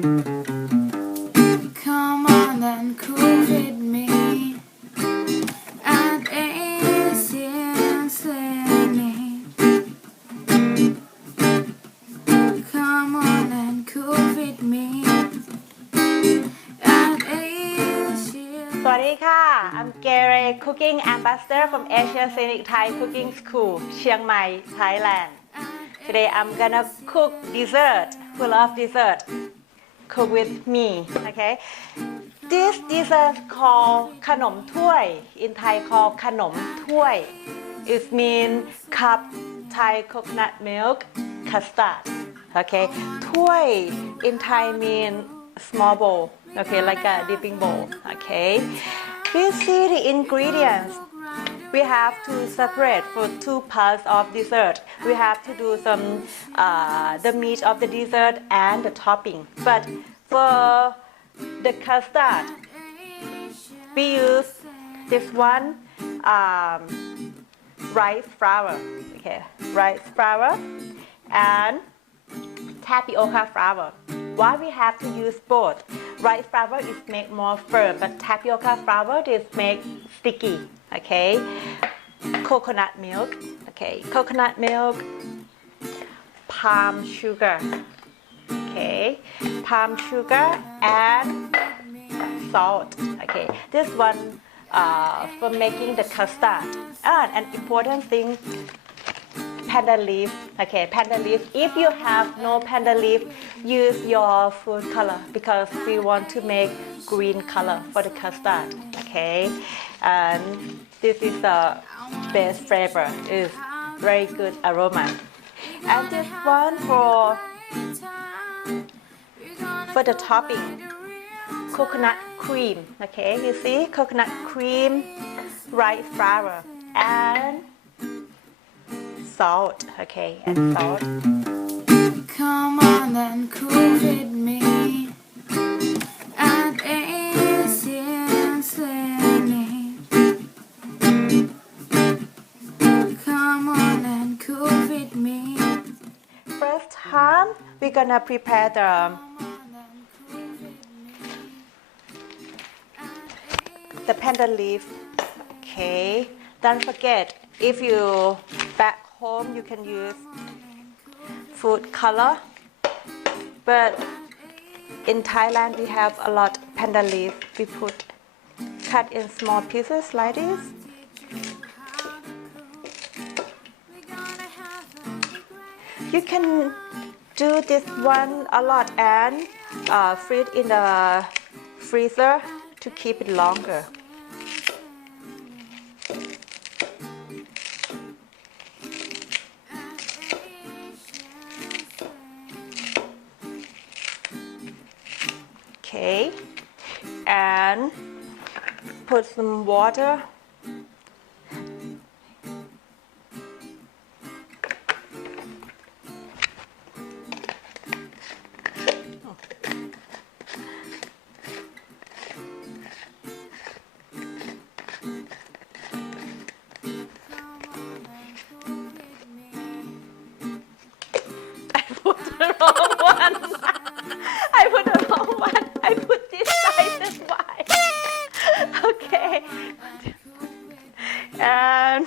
Come on and cook with me at Asian Scenic. Come on and cook with me at Asian. สวัสดีค่ะ I'm Gary Cooking Ambassador from Asia Scenic Thai Cooking School, Chiang Mai, Thailand. Today I'm gonna cook dessert. Who love dessert? Cook with me, okay? This dessert called Khanom Tuay. In Thai called Khanom Tuay. It means cup Thai coconut milk custard. Okay, Tuay in Thai mean small bowl. Okay, like a dipping bowl. Okay, we see the ingredients. We have to separate for two parts of dessert. We have to do some the meat of the dessert and the topping. But for the custard, we use this one rice flour. Okay, rice flour and tapioca flour. Why we have to use both? Rice flour is make more firm, but tapioca flour is make sticky. Okay, coconut milk. Okay, coconut milk, palm sugar. Okay, palm sugar and salt. Okay, this one for making the custard. And an important thing, pandan leaf. Okay, pandan leaf. If you have no pandan leaf, use your food color because we want to make green color for the custard. Okay, and this is the best flavor. Is very good aroma. And this one for the topping, coconut cream. Okay, you see coconut cream, rice flour, and salt. Okay, and salt. Come on and cook with me at Asian Scenic. Come on and cook with me. First time we're gonna prepare the pandan leaf. Okay, don't forget, if you back home you can use food color, but in Thailand we have a lot pandan leaf. We cut in small pieces like this. You can do this one a lot and freeze in the freezer to keep it longer. Okay, and put some water. I put the wrong one. I put this side, that's why. Okay. And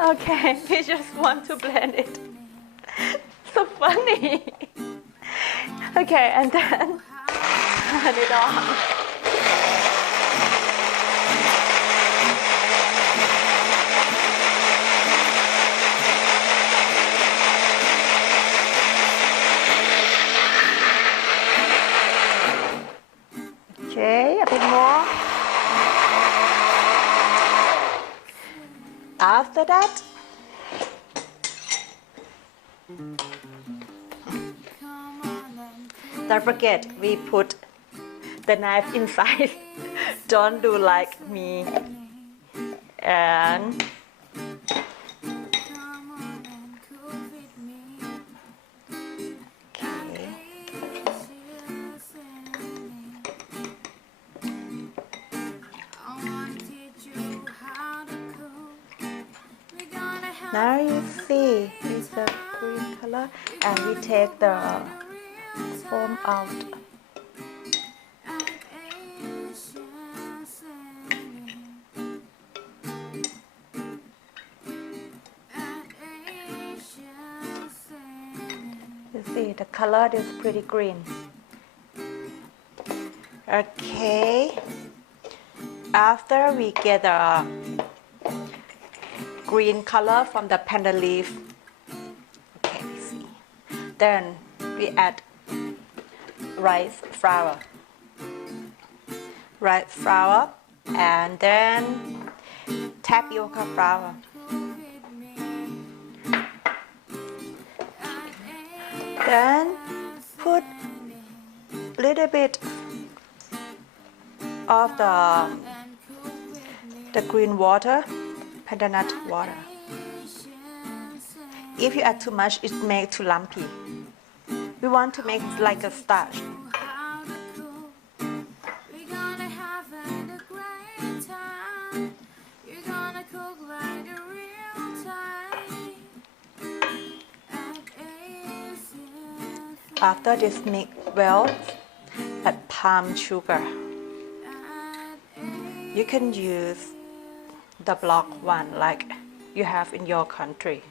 okay, we just want to blend it. So funny. Okay, and then turn it on. Okay, a bit more. After that, don't forget we put the knife inside. Don't do like me. And now you see it's a green color, and we take the foam out. You see the color is pretty green. Okay, after we get the green color from the panda leaf, okay, see, then we add rice flour, and then tapioca flour. Then put a little bit of the green water, panda nut water. If you add too much, it makes too lumpy. We want to make it like a starch. After this mix well, add palm sugar. You can use the block one like you have in your country.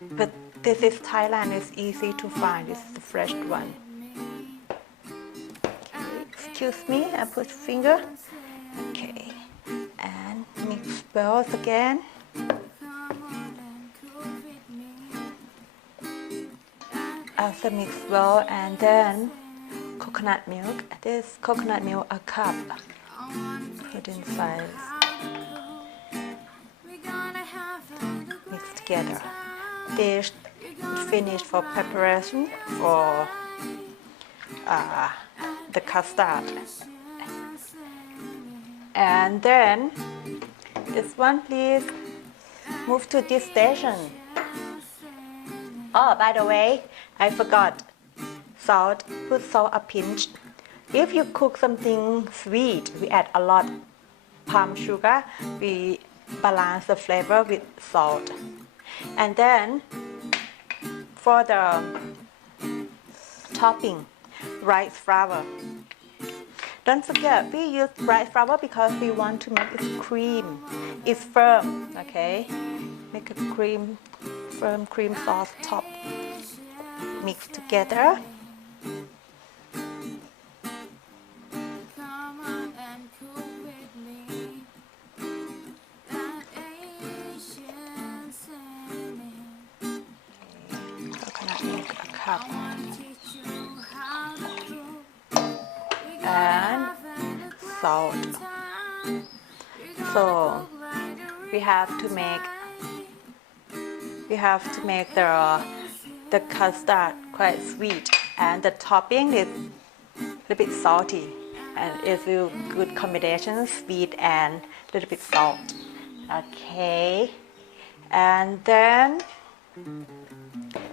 But this is Thailand, it's easy to find, this is the fresh one. Okay, excuse me, I put finger. Okay, and mix well again. After mix well, and then coconut milk. This coconut milk a cup. Put inside. Mix together. This finished for preparation for the custard. And then this one, please move to this station. Oh, by the way, I forgot salt. Put salt a pinch. If you cook something sweet, we add a lot palm sugar. We balance the flavor with salt. And then for the topping, rice flour. Don't forget, we use rice flour because we want to make it cream. It's firm, okay? Make a firm cream sauce top. Mix together. Coconut milk a cup. And salt. So we have to make the custard quite sweet, and the topping is a little bit salty, and it's a good combination, sweet and a little bit salt. Okay, and then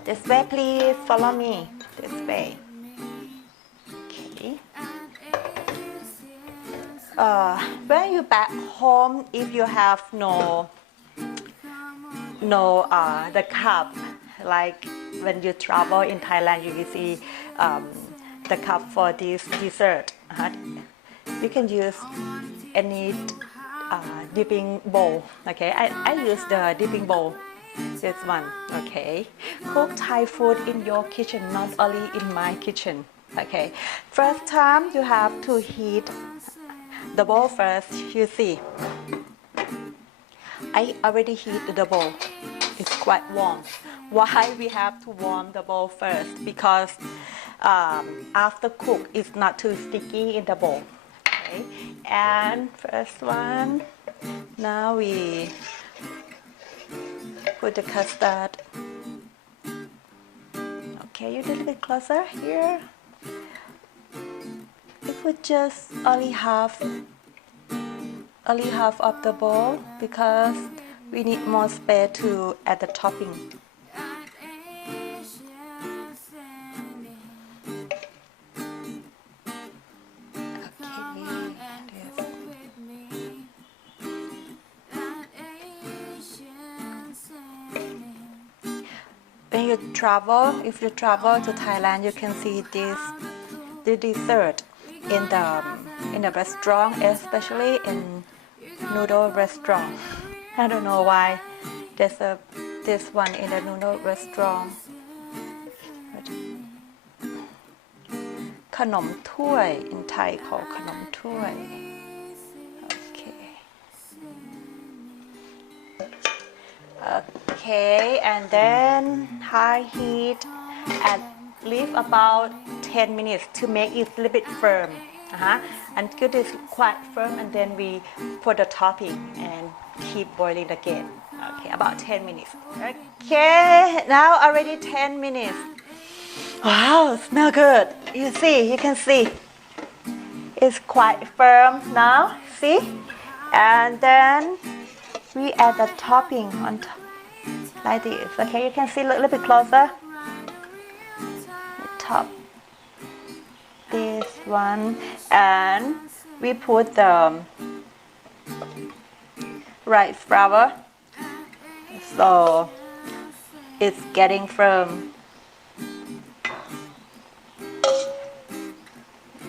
this way, please follow me. This way. Okay. When you back home, if you have no the cup, like when you travel in Thailand, you will see the cup for this dessert. You can use any dipping bowl. Okay, I use the dipping bowl. This one. Okay, cook Thai food in your kitchen, not only in my kitchen. Okay, first time you have to heat the bowl first. You see, I already heat the bowl. It's quite warm. Why we have to warm the bowl first? Because after cook, it's not too sticky in the bowl. Okay, and first one. Now we put the custard. Okay, you a little bit closer here. We put just only half of the bowl because we need more space to add the topping. When you travel, if you travel to Thailand, you can see the dessert in the restaurant, especially in noodle restaurant. I don't know why there's this one in the noodle restaurant. Khanom Tuay in Thai called Khanom Tuay. Okay, and then high heat and leave about 10 minutes to make it a little bit firm. Until it is quite firm, and then we put the topping and keep boiling again. Okay, about 10 minutes. Okay, now already 10 minutes. Wow, smell good. You can see. It's quite firm now, see? And then we add the topping on top, like this. Okay, you can see a little bit closer. Top this one, and we put the rice flour, so it's getting firm.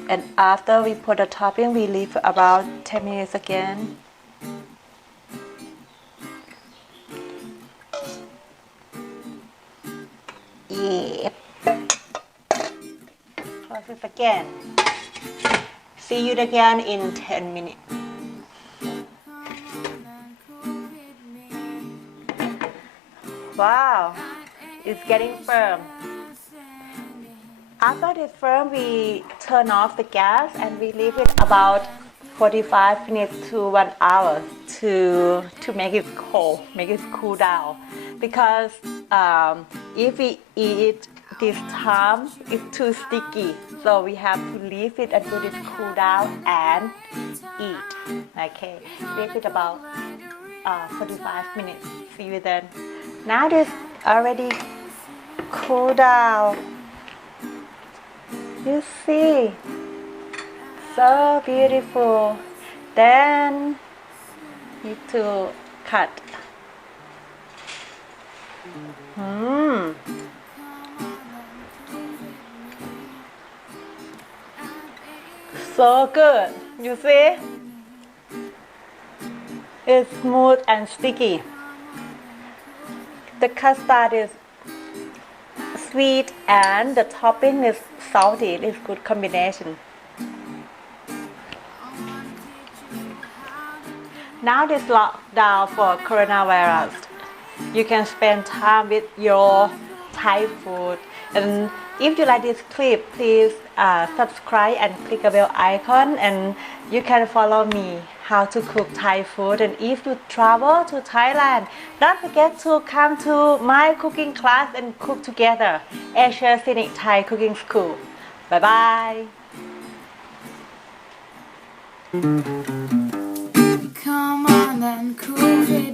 And after we put the topping, we leave about 10 minutes again. Yep. Process again. See you again in 10 minutes. Wow, it's getting firm. After it's firm, we turn off the gas and we leave it about 45 minutes to 1 hour to make it cold, make it cool down. Because if we eat this time, it's too sticky. So we have to leave it until it cool down and eat. Okay, leave it about 45 minutes. See you then. Now this already cool down. You see, so beautiful. Then need to cut. So good. You see, it's smooth and sticky. The custard is sweet and the topping is salty. It's good combination. Now this lockdown for coronavirus, you can spend time with your Thai food. And if you like this clip, please subscribe and click the bell icon, and you can follow me how to cook Thai food. And if you travel to Thailand, don't forget to come to my cooking class and cook together. Asia Scenic Thai Cooking School. Bye bye. Come on and cook it.